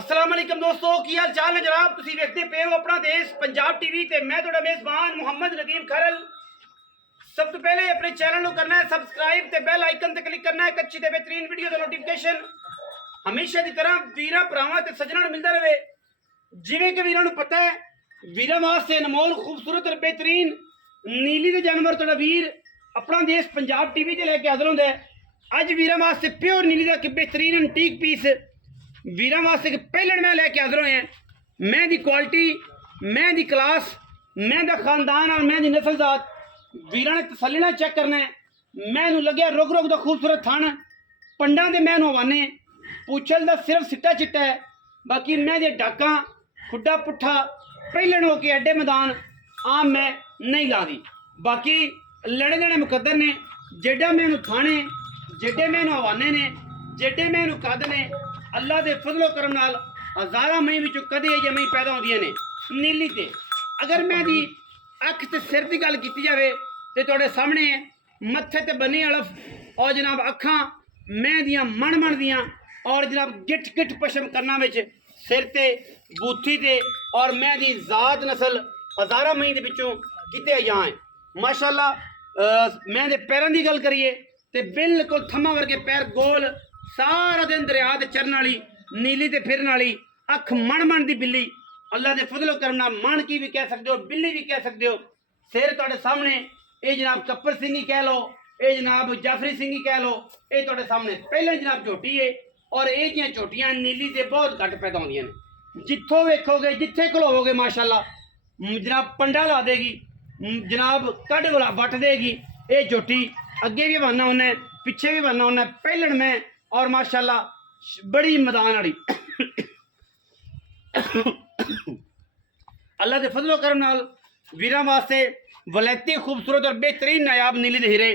अस्सलाम वालेकुम दोस्तों की हाल चाल है जनाब। तुसी देखते पे हो अपना देश पंजाब टीवी ते मैं थोड़ा मेजबान मुहम्मद नदीम खरल। सब तो पहले अपने चैनल को करना है सबसक्राइब ते बेल आइकन ते क्लिक करना है अच्छी ते बेहतरीन वीडियो का नोटिफिकेशन हमेशा की तरह वीरा भरावां ते सज्जणां नूं मिलता रहे। जिवें कि वीरां नूं पता है वीरां वास्ते अनमोल खूबसूरत और बेहतरीन नीली दे जानवर थोड़ा वीर अपना देश पंजाब टीवी ते लेके हाजिर होंदा है। अज वीरां वास्ते प्योर नीली दा बेहतरीन एंटीक पीस वीरां वास्ते पहले मैं लैके हाजिर होए हैं। मैं दी क्वालिटी मैं दी क्लास मैं दा खानदान और मैं दी नस्ल जात वीरां ने तसल्ली नाल चेक करना है। मैनू लग्या रुक रुक दा खूबसूरत थन पंडा दे मैनू हवाने पूछल दा सिर्फ सिट्टा चिट्टा है। बाकी मैं दे डाका खुड्डा पुट्ठा पहले हो के एडे मैदान आम मैं नहीं ला दी। बाकी लड़े देने मुकद्दर ने जेडा मैनू थाने जेडे मैनू हवाने ने जेडे मैनू कद ने अल्लाह के फजलो करम नाल हज़ारां मई विचों कदे ये मई पैदा होंदियां ने नीली ते। अगर मैं दी अख ते सिर की गल की जाए तो तुहाडे सामने मत्थे ते बनी अड़फ और जनाब अखां मैं दियां मन दियां और जनाब गिठ गिठ पशम करना विच सिर ते बूथी ते और मैं दी जात नस्ल हज़ारां मई दे विचों किते आया है माशाअल्लाह। मैं दे पैरों की गल करिए तो बिल्कुल थम्मा वर्गे पैर गोल सारा दिन दरिया ते चरन वाली नीली ते फिरन वाली अख मन दी बिल्ली अल्लाह के फजलो करम नाल मन की भी कह सकते हो बिल्ली भी कह सकते हो। सिर तुहाडे सामने ये जनाब कप्पर सिंह ही कह लो ये जनाब जाफरी सिंह ही कह लो ये तुहाडे सामने पहले जनाब झोटी है और ये जियां झोटियां नीली ते बहुत घट पैदा होंदियां ने। जिथों वेखोगे जिथे खलोवोगे माशाअल्लाह जनाब पंडा ला देगी जनाब कड वट देगी। ये झोटी अगे भी बनना उन्हें पिछे भी बनना उन्हें पहलन में और माशाअल्लाह बड़ी मैदान वाली अल्लाह के फजलो करम नाल वीरां वास्ते वलैती खूबसूरत और बेहतरीन नायाब नीली दे हीरे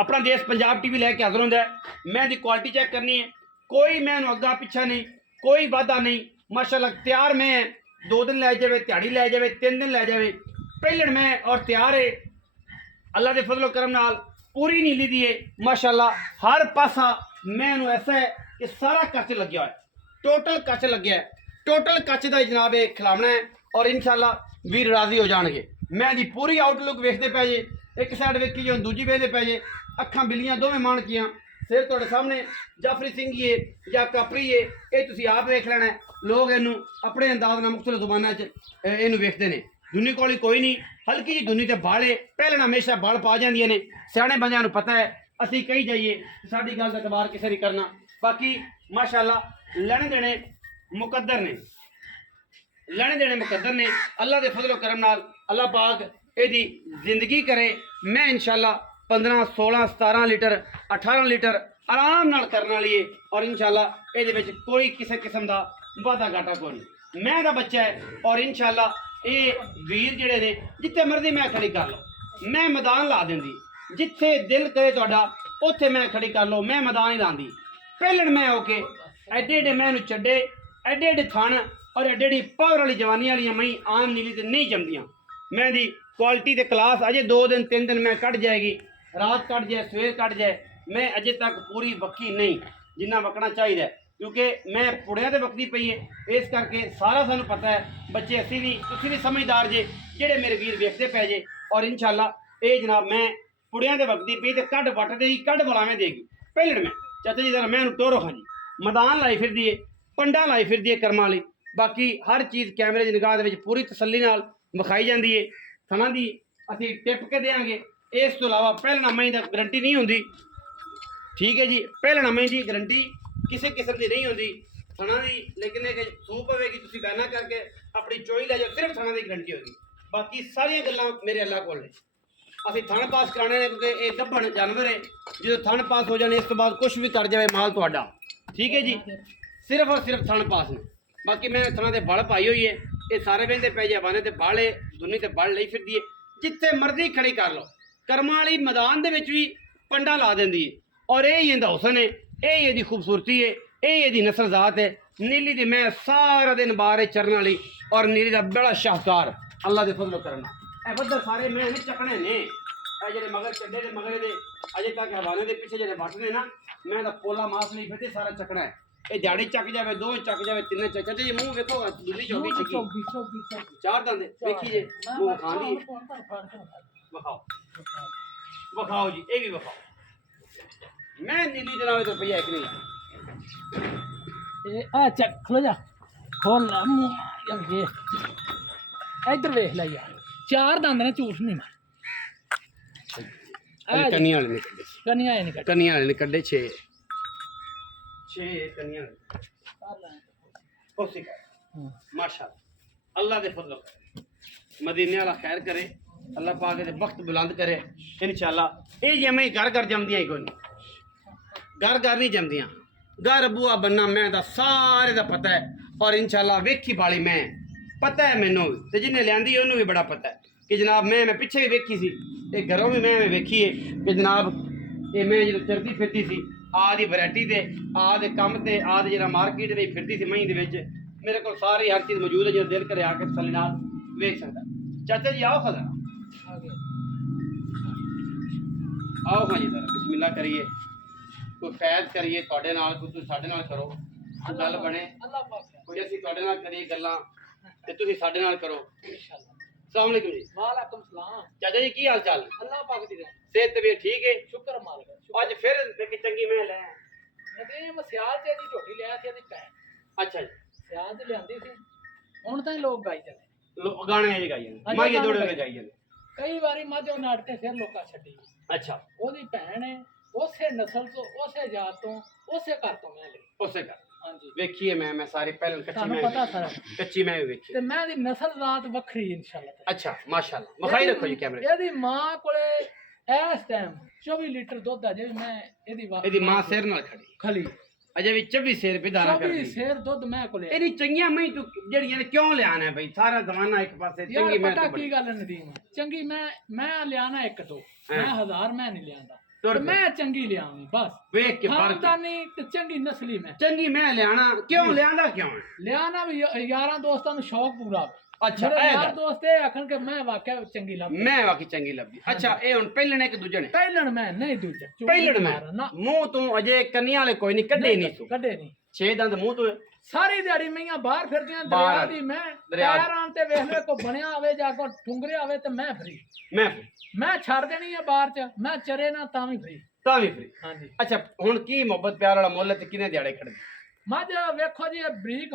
अपना देश पंजाब टीवी लैके हाजिर होंदा है। मैं दी क्वालिटी चेक करनी है कोई मैनू अग्गा पिछा नहीं कोई वादा नहीं माशाअल्लाह तैयार मैं 2 दिन लै जाए दिहाड़ी लै जाए 3 दिन लै जाए पहलन मैं और तैयार है अल्लाह के फजलो करम नाल पूरी नीली दी है माशाअल्लाह। हर पासा मैनू ऐसा है कि सारा कच लग्या है टोटल कच लग्या है टोटल कच का जनाब ये खिलावना है और इंशाअल्लाह वीर राजी हो जाएंगे। मैं दी पूरी आउटलुक वेखते पै जे एक साइड वेखी जो दूजी वेखते पै जे अखां बिल्लियां दोवें मान कियां सिर तुहाडे सामने जाफरी सिंह ही है या कापरी है ये तुसीं आप वेख लेना है। लोग इनू अपने अंदाज नाल मुख्तलिफ ज़ुबानां च इनू वेखते ने दुनी कोली कोई नहीं हल्की जी दुनी ते बाले पहले हमेशा बल पा जांदियां ने सियाणे बंदियां नूं पता है असीं कही जाइए साडी गल दा एतबार किसे नहीं करना। बाकी माशाअल्लाह लैणे देने मुकद्दर ने लैणे देने मुकद्दर ने अल्लाह के फजलो करम नाल अल्लाह पाक एदी जिंदगी करे। मैं इंशाअल्लाह 15 16 17 लीटर 18 लीटर आराम नाल करने वाली है और इंशाअल्लाह एदे विच कोई किसी किस्म का वादा घाटा कोई नहीं। मैं दा बच्चा है और इंशाअल्लाह ये वीर जिहड़े ने जिथे मर्जी मैं खड़ी कर लो मैं मैदान ला देंदी जिथे दिल करे तुहाडा उत्थे मैं खड़ी कर लो मैं मैदान ही लांदी। पहलन मैं होके एडे एडे मैनू छड्डे एडे एडे थन और एडे एडी पावर वाली जवानी वाली मई आम नीली ते नहीं जमदियां। मैं दी क्वालिटी ते क्लास अजे 2 दिन 3 दिन मैं कट जाएगी रात कट जाए सवेर कट जाए मैं अजे तक पूरी वक्की नहीं जिन्ना वकना चाहिए क्योंकि मैं पुड़िया तो वक्ती पई है इस करके सारा सानू पता है बच्चे असी भी तुसीं भी समझदार जे जेडे मेरे वीर वेखते पै जे और इंशाअल्लाह ये जनाब मैं पुड़िया तो वक्ती पई तो कड वट देगी कड बलावें देगी पहले मैं चाचा जी जरा मैं टोरो खां जी मैदान लाई फिर है पंडा लाई फिर है कर्मा वाली। बाकी हर चीज़ कैमरे की निगाह के पूरी तसल्ली नाल विखाई जाती है थना की असी टिप के देंगे। इस तो इलावा पहलना मई की गारंटी नहीं होंगी ठीक है जी पहलना मई की गारंटी किसी किस्म की नहीं होंगी थना की लेकिन एक सूप होगी तुम बयाना करके अपनी चोई लै जाओ सिर्फ थना की गारंटी होगी। बाकी सारिया गल्लां मेरे अल्लाह कोल ने असीं थन पास कराने ने क्योंकि ये गब्बन जानवर है जो थन पास हो जाने इस तो बाद कुछ भी कर जाए माल तुहाडा ठीक है जी सिर्फ और सिर्फ थन पास ने। बाकी मैं थना के बल पाई हुई है ये सारे बहते पै जे बाने ते बाले दुनी ते बल ली फिरदी है जिथे मर्जी खड़ी कर लो कर्मा वाली मैदान दे विच भी पंडा ला देंदी है और यही इंदा हुसन है यही इहदी खूबसूरती है यही इहदी नस्ल जात है नीली दी। मैं सारा दिन बाहर चरन वाली और नीली का बड़ा शाहकार अल्लाह के फजलो करना ए बदर सारे मैं नहीं चकने ने ए जेडे मगर चड्डे दे मगर दे अजे तक हवाने दे पीछे जेडे बट ने ना मैं पोला मास नहीं फिरते सारा चकना है ਇਹ ਦਿਹਾੜੀ ਚੱਕ ਜਾਵੇ, ਦੋ ਚੱਕ ਜਾਵੇ, ਤਿੰਨ ਚੱਕ ਜਾਵੇ। ਜੀ ਮੂੰਹ ਵੇਖੋ ਦਿੱਲੀ ਚੌਗੀ ਚੱਕੀ ਚਾਰ ਦੰਦ ਵੇਖੀ ਜੇ ਮੂੰਹ ਖਾਂਦੀ ਵਿਖਾਓ ਵਿਖਾਓ ਜੀ, ਇਹ ਵੀ ਵਿਖਾਓ। ਮੈਂ ਨੀਲੀ ਜਨਾਵੇ ਤੋਂ ਰੁਪਈਆ ਇੱਕ ਨਹੀਂ ਇਹ ਆ ਚੱਕ ਖਲੋ ਜਾ ਖੋਲ ਨਾ ਮੂੰਹ ਇਹ ਇੱਧਰ ਵੇਖ ਲੈ ਯਾਰ, ਚਾਰ ਦੰਦ ਨੇ, ਝੂਠ ਨਹੀਂ ਮਾਰ। ਕੰਨੀਆਂ ਵਾਲੇ ਨੇ ਕੱਢੇ, ਕੰਨੀਆਂ ਇਹ ਨਹੀਂ ਕੱਟ ਕੰਨੀਆਂ ਵਾਲੇ ਨੇ ਕੱਢੇ 6 ਕੰਨੀਆਂ ਕੋਸੀ ਕਰ ਮਾਸ਼ਾਅੱਲਾ। अल्लाह दे फजल मदीने वाला खैर करे, अल्लाह पाक दे वक्त बुलंद करे इंशाअल्लाह। ये जमे घर घर जमदियां ही कोई घर घर नहीं जमदियां, घर बुआ बनना मैं दा सारे दा पता है। और इंशाअल्लाह वेखी बाली मैं पता है मैनू ते जिन्हें लियांदी ओनू भी बड़ा पता है कि जनाब मैं पिछे भी वेखी सी, ये घरों भी मैं वेखी है कि जनाब ये मैं जो चलती फिरती सी आदि वैरायटी दे आदि कम ते आदि जरा मार्केट दे फिरती सी मई दे विच मेरे को सारी हर चीज़ मौजूद है जो दिल करे आके तसल्ली नाल वेख सकता। चाचा जी आओ खजा आओ हाँ जी सर बिस्मिल्लाह करिए, कोई फैज करिए तुहाडे नाल, कोई तुसीं साडे नाल करो, कोई गल बने कोई असीं तुहाडे नाल करिए गल्लां ते तुसीं साडे नाल करो इंशाअल्लाह। अस्सलाम वालेकुम जी। वालेकुम सलाम। चाचा जी की हाल चाल? अल्लाह पाक दी रहमत, सेहत तबीयत ठीक है? शुक्र मालिक। अज फिर देख चंगी मैं लै नदीम सियाल च दी झोटी लिया थी दी पैन। अच्छा जी सियाल च लियांदी सी, हुण तां लोग गाई चले गाने ये गाई जांदे मां ये दौड़े के गाई जांदे। कई बारी मझ नाटके फिर लोका छड्डी। अच्छा ओदी भैन है उसे नस्ल तो उसे जात तो उसे घर तो मैं ली उसे कर हां जी वेखिए मैं सारी पहले कच्ची थानू मैं पता सारा कच्ची मैं भी वेखी। ते मैं दी नस्ल जात वखरी इंशाअल्लाह। अच्छा माशाल्लाह मखाई रखो जी कैमरे एदी मां कोले इस टाइम 24 लीटर दूध है जे मैं एदी मां सिर नाल खड़ी खली अजे भी 24 शेर पे दाना कर 24 दी शेर दूध मैं कोले एदी चंगियां मैं तू जड़ियां ने क्यों ले आना है भाई सारा जमाना एक पासे यार चंगी मैं पता तो की गल है नदीम चंगी मैं लियाना एक दो हाँ। मैं 1000 मैं नहीं लियांदा तुर ते मैं चंगी लियावी बस वेख के फर्क खानदानी ते चंगी नस्ली में चंगी मैं ले आना क्यों ले आंदा क्यों है? लियाना भी यारां दोस्तां नु शौक पूरा अच्छा मेरे ए यार गल। दोस्त ये आखन के मैं वाकई चंगी लग मैं वाकई चंगी लगी। अच्छा ए हुन पहलने एक दूजे ने पहलन मैं नहीं दूजा पहलण में ना मुंह तू अजे कन्या वाले कोई नहीं कड्डे नहीं तू कड्डे नहीं 6 दंद मुंह तू सारी दिहाड़ी मैया बाहर फिरदियां बाहर दरिया दी मैं दरिया दी। पैर आन ते वेख ले को बनया आवे जा को ठुंगरे आवे ते मैं फ्री मैं छड़ देनी है बाहर च मैं चरे ना तां भी फ्री ਤਾਂ ਵੀ ਫਰੀ। हां जी अच्छा ਹੁਣ ਕੀ ਮੁਹੱਬਤ ਪਿਆਰ ਵਾਲਾ ਮੁੱਲ ਤੇ ਕਿਨੇ ਦਿਹਾੜੇ ਖੜਦੇ? मज वेखो जी बरीक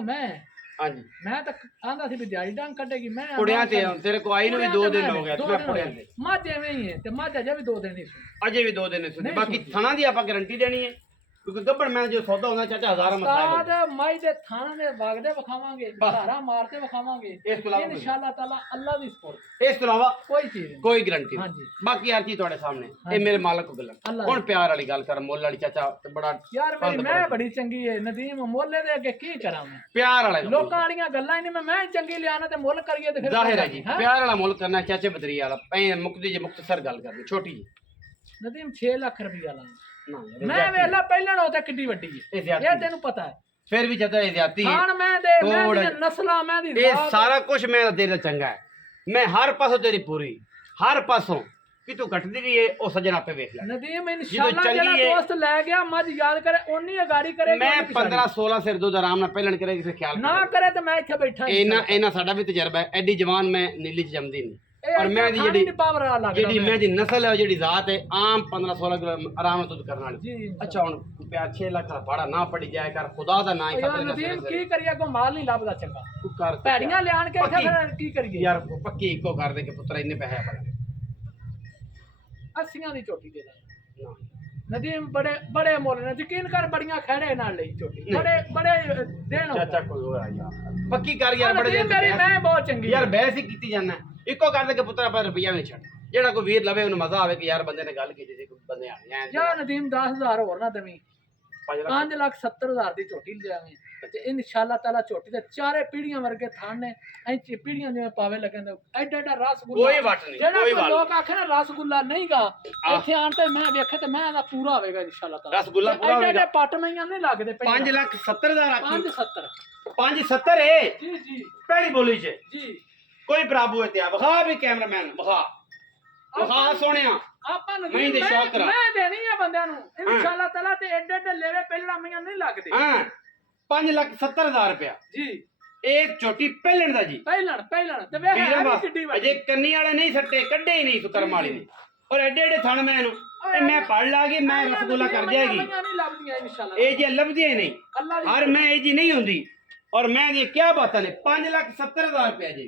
ਹਾਂਜੀ मैं तो आंदा सी भी दिहाड़ी डांग कटेगी मैं ਕੁੜੀਆਂ ਤੇ ਤੇਰੇ ਕੋ ਆਈ ਨੂੰ ਵੀ 2 ਦਿਨ ਹੋ ਗਏ ਮੈਂ ਕੁੜੀਆਂ ਦੇ मज एवें ही है ते मज अजे भी 2 दिन ही सुन ਅਜੇ ਵੀ 2 ਦਿਨ ਸੁਣੀ ਨਹੀਂ ਬਾਕੀ ਸੁਣੀ। ਥਣਾ ਦੀ ਆਪਾਂ ਗਾਰੰਟੀ ਦੇਣੀ ਹੈ ਕਿਉਂਕਿ ਗੱਬੜ ਮੈਂ ਜੋ ਸੌਦਾ ਹੁੰਦਾ ਚਾਚਾ ਹਜ਼ਾਰਾਂ ਮਸਲਾ ਉਸਤਾद ਮਾਈ ਦੇ ਥਾਣਾ ਦੇ ਵਗਦੇ ਵਿਖਾਵਾਂਗੇ ਬਸ। ਧਾਰਾ ਮਾਰਤੇ ਵਿਖਾਵਾਂਗੇ ਇਸ ਤੋਂ ਇਲਾਵਾ ਕੋਈ ਇਨਸ਼ਾਅੱਲਾ ਤਾਲਾ ਅੱਲਾ ਦੀ ਸਪੋਰਟ ਇਸ ਤੋਂ ਇਲਾਵਾ ਕੋਈ ਚੀਜ਼ ਨਹੀਂ ਕੋਈ ਗਾਰੰਟੀ ਹਾਂਜੀ। ਨਹੀਂ ਬਾਕੀ ਹਰ ਚੀਜ਼ ਤੁਹਾਡੇ ਸਾਹਮਣੇ ਇਹ ਹਾਂਜੀ। ਮੇਰੇ ਮਾਲਕ ਕੋ ਗੱਲਾਂ ਅੱਲਾ ਹੁਣ ਪਿਆਰ ਵਾਲੀ ਗੱਲ ਕਰ ਮੁੱਲ ਵਾਲੀ ਚਾਚਾ ਤੇ ਬੜਾ ਯਾਰ ਮੇਰੀ ਬੰਦ ਮੈਂ ਬੜਾ। ਬੜੀ ਚੰਗੀ ਹੈ ਨਦੀਮ ਮੋਲੇ ਦੇ ਅੱਗੇ ਕੀ ਕਰਾਂ ਮੈਂ ਪਿਆਰ ਵਾਲਾ ਲੋਕਾਂ ਵਾਲੀਆਂ ਗੱਲਾਂ ਹੀ ਨਹੀਂ ਮੈਂ ਚੰਗੀ ਲਿਆਣਾ ਤੇ ਮੁੱਲ ਕਰੀਏ ਤੇ ਫਿਰ ਜ਼ਾਹਿਰ ਹੈ ਜੀ ਹੈਂ? ਪਿਆਰ ਵਾਲਾ ਮੁੱਲ ਕਰਨਾ ਚਾਚੇ ਬਦਰੀ ਵਾਲਾ ਐ ਮੁਕਦੀ ਜੇ ਮੁਕਤਸਰ ਗੱਲ ਕਰਨੀ ਛੋਟੀ ਜੀ ਨਦੀਮ 6 ਲੱਖ ਰੁਪਇਆ ਲਾ ਨਾ ਮੈਂ ਵੇਲਾ ਪਹਿਲਾਂ ਉਹ ਤਾਂ ਕਿੱਡੀ ਵੱਡੀ ਇਹ ਹੈ ਜ਼ਿਆਦਤੀ ਇਹ ਤੈਨੂੰ ਪਤਾ ਹੈ ਫਿਰ ਵੀ ਚਾਚਾ ਇਹ ਜ਼ਿਆਦਤੀ ਹੈ ਖਾਨ ਮੈਂ ਦੇ ਮੈਂ ਥੋੜ੍ਹਾ ਦੀਆਂ ਨਸਲਾਂ ਮੈਂ ਦੀ ਇਹ ਰਾਤ ਸਾਰਾ ਕੁਝ ਮੇਰਾ ਤੇਰਾ ਚੰਗਾ ਹੈ ਮੈਂ ਹਰ ਪਾਸੋਂ ਤੇਰੀ ਪੂਰੀ ਹਰ ਪਾਸੋਂ ਕਿ ਤੂੰ ਘਟਦੀ ਵੀ ਏ ਉਹ ਸੱਜਣ ਆਪੇ ਵੇਖ ਲੈ ਨਦੀਮ ਇਨਸ਼ਾਅੱਲਾ ਚੰਗੀ ਜਿਹੜਾ ਹੈ- ਦੋਸਤ ਲੈ ਗਿਆ ਮੱਝ ਯਾਦ ਕਰੇ ਉਨੀ ਅਗਾੜੀ ਕਰੇ ਮੈਂ 15 16 ਸਿਰ ਦੁੱਧ ਆਰਾਮ ਨਾਲ ਪਹਿਲਣ ਕਰੇ ਕਿਸੇ ਖਿਆਲ ਨਾ ਕਰੇ ਤੇ ਮੈਂ ਇੱਥੇ ਬੈਠਾ ਇਹਨਾਂ ਸਾਡਾ ਵੀ ਤਜਰਬਾ ਹੈ ਐਡੀ ਜਵਾਨ ਮੈਂ ਨੀਲੀ ਚ ਜੰਮਦੀ ਨਹੀਂ ਔਰ ਮੈਂ ਦੀ ਜਿਹੜੀ ਪਾਵਰ ਆ ਲੱਗਦਾ ਜਿਹੜੀ ਮੈਂ ਦੀ ਨਸਲ ਹੈ ਉਹ ਜਿਹੜੀ ਜ਼ਾਤ ਹੈ ਆਮ 15 16 ਕਿਲੋ ਆਰਾਮ ਨਾਲ ਦੁੱਧ ਕਰਨ ਵਾਲੀ ਜੀ ਅੱਛਾ ਹੁਣ ਪਿਆ 6 ਲੱਖ ਦਾ ਭਾੜਾ ਨਾ ਪੜੀ ਜਾਏ ਕਰ ਖੁਦਾ ਦਾ ਨਾ ਹੀ ਯਾਰ ਨਦੀਮ ਕੀ ਕਰੀਏ ਕੋ ਮਾਲ ਨਹੀਂ ਲੱਭਦਾ ਚੰਗਾ ਤੂੰ ਕਰ ਭੈੜੀਆਂ ਲਿਆਣ ਕੇ ਇੱਥੇ ਪੱਕੀ। ਫਿਰ ਕੀ ਕਰੀਏ ਯਾਰ ਪੱਕੀ ਇੱਕੋ ਕਰ ਦੇ ਕਿ ਪੁੱਤਰ ਇੰਨੇ ਪੈਸੇ ਪਾ 80 ਦੀ ਝੋਟੀ ਦੇ ਦੇ ਨਦੀਮ ਬੜੇ ਮੁੱਲ ਨੇ ਯਕੀਨ ਕਰ ਬੜੀਆਂ ਖੜੇ ਨਾਲ ਲਈ ਝੋਟੀ ਬੜੇ ਦੇਣ ਚਾਚਾ ਕੋਈ ਹੋਰ ਯਾਰ ਪੱਕੀ ਕਰ ਯਾਰ ਬੜੇ ਨਦੀਮ ਮੇਰੀ ਮੈਂ ਬਹੁਤ ਚੰਗੀ ਯਾਰ ਬਹਿਸ ਹੀ ਕੀਤੀ ਜਾਂਦਾ ਇੱਕੋ ਕਰ ਦੇ ਕਿ ਪੁੱਤਰ ਆਪਾਂ ਰੁਪਈਆ ਵੀ ਨਹੀਂ ਛੱਡ ਜਿਹੜਾ ਕੋਈ ਵੀਰ ਲਵੇ ਉਹਨੂੰ ਮਜ਼ਾ ਆਵੇ ਕਿ ਯਾਰ ਬੰਦੇ ਨੇ ਗੱਲ ਕੀਤੀ ਸੀ ਕੋਈ ਬੰਦੇ ਆਣੇ ਜਾ ਨਦੀਮ 10000 ਹੋਰ ਨਾ ਦਵੀਂ 5 5,70,000 ਦੀ ਝੋਟੀ ਲਿਆਵੇਂ ਤੇ ਇਨਸ਼ਾਅੱਲਾ ਤਾਲਾ ਝੋਟੀ ਦੇ ਚਾਰੇ ਪੀੜੀਆਂ ਵਰਗੇ ਥਾਣ ਨੇ ਐਂ ਪੀੜੀਆਂ ਜਿਵੇਂ ਪਾਵੇ ਲੱਗਣ ਐਡਾ ਐਡਾ ਰਸਗੁੱਲਾ ਕੋਈ ਵੱਟ ਨਹੀਂ ਜਿਹੜਾ ਕੋਈ ਕੋਈ ਵੱਟ ਲੋਕ ਆਖੇ ਨਾ ਰਸਗੁੱਲਾ ਨਹੀਂਗਾ ਇੱਥੇ ਆਣ ਤੇ ਮੈਂ ਵੇਖੇ ਤੇ ਮੈਂ ਇਹਦਾ ਪੂਰਾ ਹੋਵੇਗਾ ਇਨਸ਼ਾਅੱਲਾ ਤਾਲਾ ਰਸਗੁੱਲਾ ਪੂਰਾ ਐਡੇ ਹੋਵੇਗਾ ਪੱਟ ਮਈਆਂ ਨਹੀਂ ਲੱਗਦੇ 5,70,000 ਆਖੀ 570 570 ਏ ਜੀ ਜੀ ਪਹਿਲੀ ਬੋਲੀ ਚ ਜੀ ਕੋਈ ਬਰਾਬੂ ਹੈ ਤੇ ਵਿਖਾ ਵੀ ਕੈਮਰਾਮੈਨ ਵਿਖਾ ਸੋਹਣਿਆ ਆਪਾਂ ਨੂੰ ਮੈਂ ਦੇ ਸ਼ੌਕ ਕਰਾ ਮੈਂ ਦੇਣੀ ਆ ਬੰਦਿਆਂ ਨੂੰ ਇਨਸ਼ਾਅੱਲਾ ਤਾਲਾ ਤੇ ਐਡੇ ਐਡੇ ਲੈਵੇ ਪਹਿਲਾਂ ਮਈਆਂ ਨਹੀਂ ਲੱਗਦੇ ਹਾਂ 5,70,000 रुपया जी ਇਹ ਝੋਟੀ ਪਹਿਲਣ ਦਾ ਜੀ ਪਹਿਲਣ ਤੇ ਵੇ ਵੀਰਾਂ ਹੈ ਵੀ ਵਾਸਤੇ ਕਿੱਡੀ ਅਜੇ ਵੱਡੀ ਕੰਨੀ ਵਾਲੇ ਨਹੀਂ ਸੱਟੇ ਕੱਢੇ ਹੀ ਨਹੀਂ ਸੁਕਰਮ ਵਾਲੀ ਨੇ ਔਰ ਐਡੇ ਐਡੇ ਥਣ ਮੈਂ ਇਹਨੂੰ ਇਹ ਮੈਂ ਪੜ ਲਾਗੀ ਮੈਂ ਰਸਗੁੱਲਾ ਕਰ ਜਾਏਗੀ ਨਹੀਂ ਲੱਭਦੀਆਂ ਇਨਸ਼ਾਅੱਲਾ ਇਹ ਜੇ ਲੱਭਦੀਆਂ ਹੀ ਨਹੀਂ ਅੱਲਾ ਦੀ ਹਰ ਮੈਂ ਇਹ ਜੀ ਨਹੀਂ ਹੁੰਦੀ ਔਰ ਮੈਂ ਇਹ ਕੀ ਬਾਤਾਂ ਨੇ 5,70,000 ਰੁਪਇਆ ਜੀ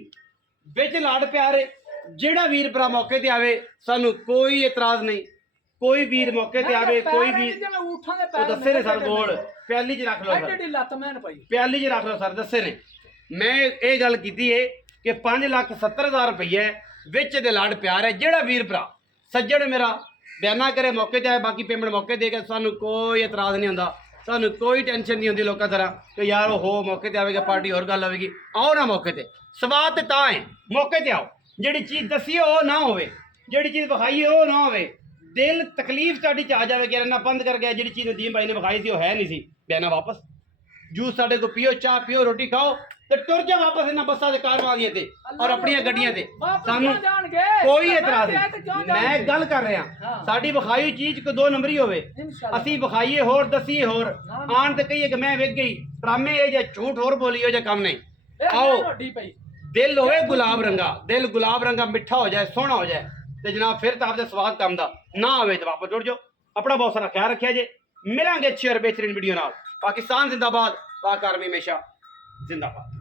ਵਿੱਚ ਲਾੜ ਪਿਆਰੇ ਜਿਹੜਾ ਵੀਰ ਭਰਾ ਮੌਕੇ ਤੇ ਆਵੇ ਸਾਨੂੰ ਕੋਈ ਇਤਰਾਜ਼ ਨਹੀਂ ਕੋਈ ਵੀਰ ਮੌਕੇ ਤੇ ਆਵੇ ਕੋਈ ਵੀ ਜਿਵੇਂ ਊਠਾਂ ਦੇ ਉਹ ਪੈਰ ਦੱਸੇ ਨੇ ਸਰ ਗੋਲ ਪਿਆਲੀ 'ਚ ਰੱਖ ਲਓ ਸਰ ਐਡੀ ਲੱਤ ਮੈਨ ਪਈ ਪਿਆਲੀ 'ਚ ਰੱਖ ਲਓ ਸਰ ਦੱਸੇ ਨੇ ਮੈਂ ਇਹ ਗੱਲ ਕੀਤੀ ਏ ਕਿ 5,70,000 ਰੁਪਏ ਵਿੱਚ ਦੇ ਲਾੜ ਪਿਆਰ ਹੈ ਜਿਹੜਾ ਵੀਰ ਭਰਾ ਸੱਜਣ ਮੇਰਾ ਬਿਆਨਾ ਕਰੇ ਮੌਕੇ ਤੇ ਆਏ ਬਾਕੀ ਪੇਮੈਂਟ ਮੌਕੇ ਦੇ ਕੇ ਸਾਨੂੰ ਕੋਈ ਇਤਰਾਜ਼ ਨਹੀਂ ਹੁੰਦਾ ਸਾਨੂੰ ਕੋਈ ਟੈਨਸ਼ਨ ਨਹੀਂ ਹੁੰਦੀ ਲੋਕਾਂ ਤਰ੍ਹਾਂ ਕਿ ਯਾਰ ਉਹ ਮੌਕੇ ਤੇ ਆਵੇਗਾ ਪਾਰਟੀ ਹੋਰ ਗੱਲ ਹੋਵੇਗੀ ਆਓ ਨਾ ਮੌਕੇ ਤੇ ਸਵਾਦ ਤੇ ਤਾਂ ਹੈ ਮੌਕੇ ਤੇ ਆਓ ਜਿਹੜੀ ਚੀਜ਼ ਦੱਸੀਏ ਉਹ ਨਾ ਹੋਵੇ ਜਿਹੜੀ ਚੀਜ਼ ਵਿਖਾਈਏ ਉਹ ਨਾ ਹੋਵੇ ਦਿਲ ਤਕਲੀਫ ਸਾਡੀ ਚ ਆ ਜਾਵੇ ਕਿ ਨਾ ਬੰਦ ਕਰ ਗਿਆ ਜਿਹੜੀ ਚੀਜ਼ ਨਦੀਮ ਭਾਈ ਨੇ ਵਿਖਾਈ ਸੀ ਉਹ ਹੈ ਨਹੀਂ ਸੀ ਬਿਆਨਾ ਵਾਪਸ ਜੂਸ ਸਾਡੇ ਕੋ ਪੀਓ ਚਾਹ ਪੀਓ ਰੋਟੀ ਖਾਓ ਤੇ ਟੁਰ ਜਾ ਵਾਪਸ ਇਹਨਾਂ ਬੱਸਾਂ ਦੇ ਕਾਰਵਾਂ ਦੀਆਂ ਤੇ ਔਰ ਆਪਣੀਆਂ ਗੱਡੀਆਂ ਤੇ ਸਾਨੂੰ ਕੋਈ ਇਤਰਾਜ਼ ਨਹੀਂ ਮੈਂ ਗੱਲ ਕਰ ਰਿਹਾ ਸਾਡੀ ਵਿਖਾਈ ਚੀਜ਼ ਕੋ 2 ਨੰਬਰੀ ਹੋਵੇ ਅਸੀਂ ਵਿਖਾਈਏ ਹੋਰ ਦਸੀਏ ਹੋਰ ਆਣ ਤੇ ਕਹੀਏ ਕਿ ਮੈਂ ਵੇਖ ਗਈ ਡਰਾਮੇ ਇਹ ਜਾਂ ਝੂਠ ਹੋਰ ਬੋਲੀ ਉਹ ਜਾਂ ਕੰਮ ਨਹੀਂ ਆਓ ਦਿਲ ਹੋਵੇ ਗੁਲਾਬ ਰੰਗਾ ਮਿੱਠਾ ਹੋ ਜਾਏ ਸੋਹਣਾ ਹੋ ਜਾਏ ਤੇ ਜਨਾਬ ਫਿਰ ਤਾਂ ਆਪਦੇ ਸਵਾਦ ਕੰਮ ਦਾ ਨਾ ਹੋਵੇ ਤੇ ਵਾਪਸ ਜੁੜ ਜਾਓ ਆਪਣਾ ਬਹੁਤ ਸਾਰਾ ਖਿਆਲ ਰੱਖਿਆ ਜੇ ਮਿਲਾਂਗੇ ਅੱਛੀ ਔਰ ਬਿਹਤਰੀਨ ਵੀਡੀਓ ਨਾਲ ਪਾਕਿਸਤਾਨ ਜ਼ਿੰਦਾਬਾਦ ਪਾਕ ਆਰਮੀ ਹਮੇਸ਼ਾ ਜ਼ਿੰਦਾਬਾਦ